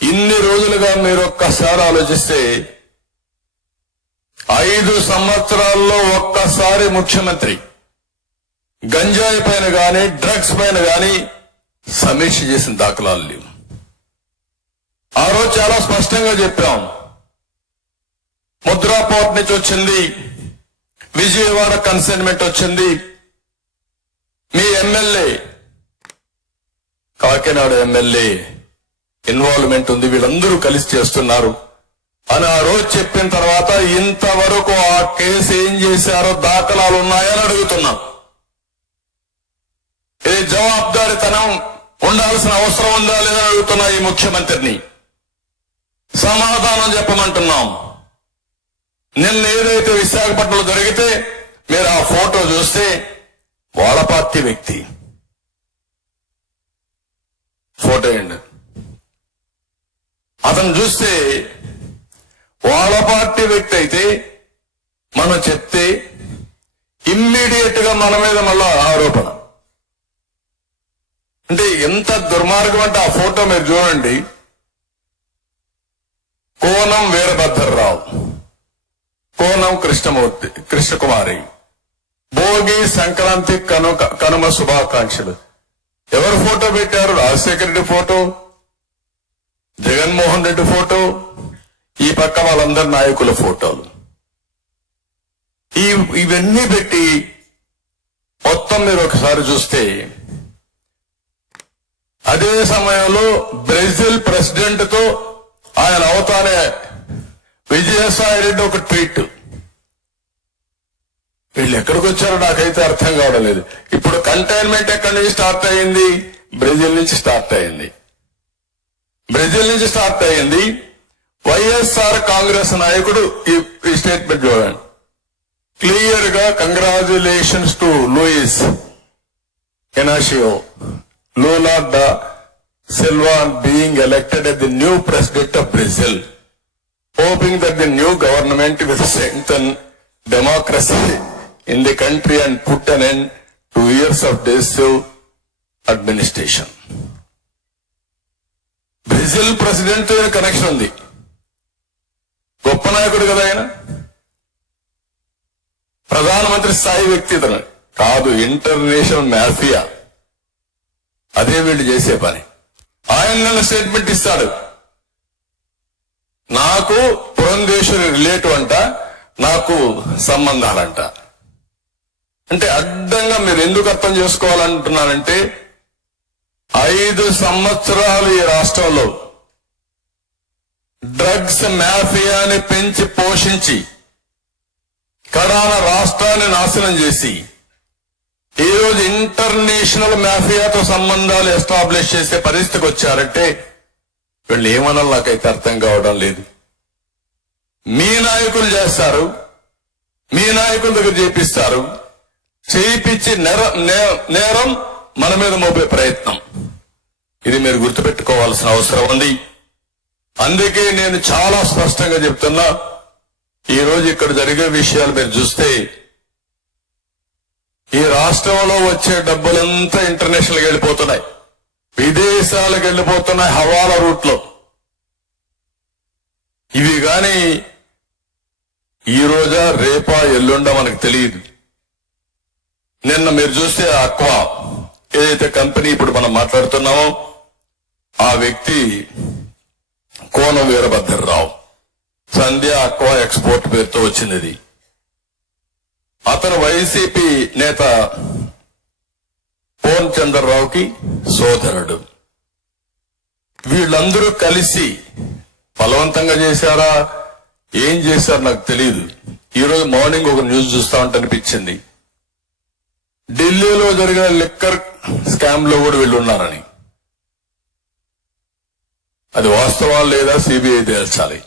ఇన్ని రోజులుగా మీరు ఒక్కసారి ఆలోచిస్తే 5 సంవత్సరాల్లో ఒక్కసారి ముఖ్యమంత్రి గంజాయి పైన గాని డ్రగ్స్ పైన గాని సమీక్ష చేసిన దాఖలాలు లేవు. ఆ రోజు చాలా స్పష్టంగా చెప్పాం. ముద్రా పోర్ట్ నుంచి వచ్చింది, విజయవాడ కన్సైన్మెంట్ వచ్చింది, మీ ఎమ్మెల్యే కాకినాడ ఎమ్మెల్యే ఇన్వాల్వ్మెంట్ ఉంది, వీళ్ళందరూ కలిసి చేస్తున్నారు అని ఆ రోజు చెప్పిన తర్వాత ఇంతవరకు ఆ కేసు ఏం చేశారో దాఖలాలు ఉన్నాయని అడుగుతున్నాం. ఇది జవాబుదారీతనం ఉండాల్సిన అవసరం ఉందా లేదని అడుగుతున్నా ఈ ముఖ్యమంత్రిని. సమాధానం చెప్పమంటున్నాం. నిన్న ఏదైతే విశాఖపట్నంలో జరిగితే మీరు ఆ ఫోటో చూస్తే వాళ్ళ పార్టీ వ్యక్తి ఫోటో ఏంటి, అతను చూస్తే వాళ్ళ పార్టీ వ్యక్తి అయితే మనం చెప్తే ఇమ్మీడియట్ గా మన మీద మళ్ళా ఆరోపణ. అంటే ఎంత దుర్మార్గం అంటే ఆ ఫోటో మీరు చూడండి. కోనం వీరభద్రరావు, కోనం కృష్ణకుమారి, భోగి సంక్రాంతి కనుమ శుభాకాంక్షలు. ఎవరు ఫోటో పెట్టారు? రాజశేఖర రెడ్డి ఫోటో, జగన్మోహన్ రెడ్డి ఫోటో, ఈ పక్క వాళ్ళందరి నాయకుల ఫోటోలు. ఇవన్నీ పెట్టి మొత్తం మీరు ఒకసారి చూస్తే అదే సమయంలో బ్రెజిల్ ప్రెసిడెంట్ తో ఆయన అవతానే విజయసాయి రెడ్డి ఒక ట్వీట్. వీళ్ళు ఎక్కడికి వచ్చారో నాకైతే అర్థం కావడం లేదు. ఇప్పుడు కంటైన్మెంట్ ఎక్కడి నుంచి స్టార్ట్ అయ్యింది? బ్రెజిల్ నుంచి స్టార్ట్ అయ్యింది. బ్రెజిల్ నుంచి స్టార్ట్ అయ్యింది. వైఎస్ఆర్ కాంగ్రెస్ నాయకుడు ఈ స్టేట్మెంట్ చూడండి. క్లియర్ గా congratulations to Luiz Inacio Lula da Silva being elected as the new president of Brazil, hoping that the new government will strengthen democracy in the country and put an end to years of decisive administration. Brazil president connection ఉంది. గొప్ప నాయకుడు కదా ఆయన, ప్రధానమంత్రి స్థాయి వ్యక్తి ఇతను కాదు, ఇంటర్నేషనల్ మాఫియా. అదే వీళ్ళు చేసే పని. ఆయన స్టేట్మెంట్ ఇస్తాడు, నాకు పురంధేశ్వరి రిలేటివ్ అంట, నాకు సంబంధాలంట. అంటే అడ్డంగా మీరు ఎందుకు అర్థం చేసుకోవాలంటున్నానంటే 5 సంవత్సరాలు ఈ రాష్ట్రంలో డ్రగ్స్ మాఫియాని పెంచి పోషించి కడాన రాష్ట్రాన్ని నాశనం చేసి ఈ రోజు ఇంటర్నేషనల్ మాఫియాతో సంబంధాలు ఎస్టాబ్లిష్ చేసే పరిస్థితికి వచ్చారంటే వీళ్ళు ఏమనాలి నాకైతే అర్థం కావడం లేదు. మీ నాయకులు చేస్తారు, మీ నాయకుల దగ్గర చేపిస్తారు, చేయించి నేరం మన మీద మోపే ప్రయత్నం. ఇది మీరు గుర్తుపెట్టుకోవాల్సిన అవసరం ఉంది. అందుకే నేను చాలా స్పష్టంగా చెప్తున్నా, ఈ రోజు ఇక్కడ జరిగే విషయాలు మీరు చూస్తే ఈ రాష్ట్రంలో వచ్చే డబ్బులంతా ఇంటర్నేషనల్కి వెళ్ళిపోతున్నాయి, విదేశాలకు వెళ్ళిపోతున్నాయి హవాలా రూట్లో. ఇవి గాని ఈ రోజా రేపా ఎల్లుండా మనకు తెలియదు. నిన్న మీరు చూస్తే అక్వా ఏదైతే కంపెనీ ఇప్పుడు మనం మాట్లాడుతున్నామో ఆ వ్యక్తి కోనం వీరభద్రరావు, సంధ్య అక్వా ఎక్స్పోర్ట్ పేరుతో వచ్చింది. ఇది అతను వైసీపీ నేత పూర్ణ చంద్రరావుకి సోదరుడు. వీళ్ళందరూ కలిసి బలవంతంగా చేశారా, ఏం చేశారు నాకు తెలియదు. ఈరోజు మార్నింగ్ ఒక న్యూస్ చూస్తా ఉంటే అనిపించింది, ఢిల్లీలో జరిగిన లిక్కర్ స్కామ్ లో కూడా వీళ్ళు ఉన్నారని. అది వాస్తవాలు లేదా సిబిఐ తేల్చాలి.